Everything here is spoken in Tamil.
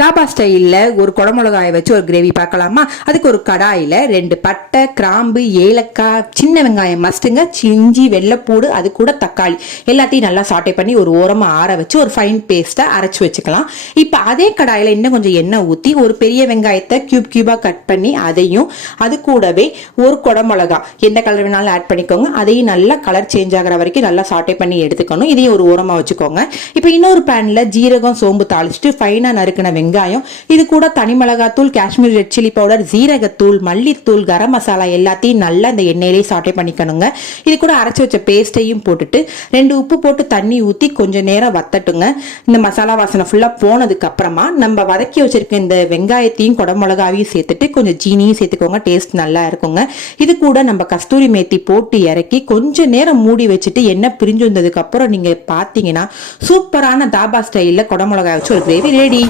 தாபா ஸ்டைலில் ஒரு குடமிளகாயை வச்சு ஒரு கிரேவி பார்க்கலாமா? அதுக்கு ஒரு கடாயில் 2 பட்டை, கிராம்பு, ஏலக்காய், சின்ன வெங்காயம் மஸ்ட்டுங்க, இஞ்சி, வெள்ளைப்பூடு, அது கூட தக்காளி எல்லாத்தையும் நல்லா சாட்டை பண்ணி ஒரு ஓரமாக ஆற வச்சு ஒரு ஃபைன் பேஸ்ட்டை அரைச்சி வச்சுக்கலாம். இப்போ அதே கடாயில் இன்னும் கொஞ்சம் எண்ணெய் ஊற்றி ஒரு பெரிய வெங்காயத்தை கியூபாக கட் பண்ணி அதையும், அது கூடவே ஒரு குடமிளகா எந்த கலர் வேணாலும் ஆட் பண்ணிக்கோங்க. அதையும் நல்லா கலர் சேஞ்ச் ஆகிற வரைக்கும் நல்லா சாட்டை பண்ணி எடுத்துக்கணும். இதையும் ஒரு ஓரமாக வச்சுக்கோங்க. இப்போ இன்னொரு பேனில் ஜீரகம், சோம்பு தாளிச்சிட்டு ஃபைனாக வெங்காயம், இது கூட தனி மிளகாத்தூள், காஷ்மீர் ரெட் சில்லி பவுடர், ஜீரகத்தூள், மல்லித்தூள், கரம் மசாலா எல்லாத்தையும் நல்லா இந்த எண்ணெயிலேயே சாட்டை பண்ணிக்கணுங்க. இது கூட அரைச்சி வச்ச பேஸ்ட்டையும் போட்டுட்டு 2 உப்பு போட்டு தண்ணி ஊற்றி கொஞ்சம் நேரம் வத்தட்டுங்க. இந்த மசாலா வாசனை ஃபுல்லா போனதுக்கு அப்புறமா நம்ம வதக்கி வச்சிருக்க இந்த வெங்காயத்தையும் குடமிளகாவையும் சேர்த்துட்டு கொஞ்சம் ஜீனியும் சேர்த்துக்கோங்க. டேஸ்ட் நல்லா இருக்குங்க. இது கூட நம்ம கஸ்தூரி மேத்தி போட்டு இறக்கி கொஞ்சம் நேரம் மூடி வச்சுட்டு எண்ணெய் பிரிஞ்சு வந்ததுக்கு அப்புறம் நீங்க பாத்தீங்கன்னா சூப்பரான தாபா ஸ்டைல்ல குடமிளகாய் வச்சு ஒரு கிரேவி ரெடி.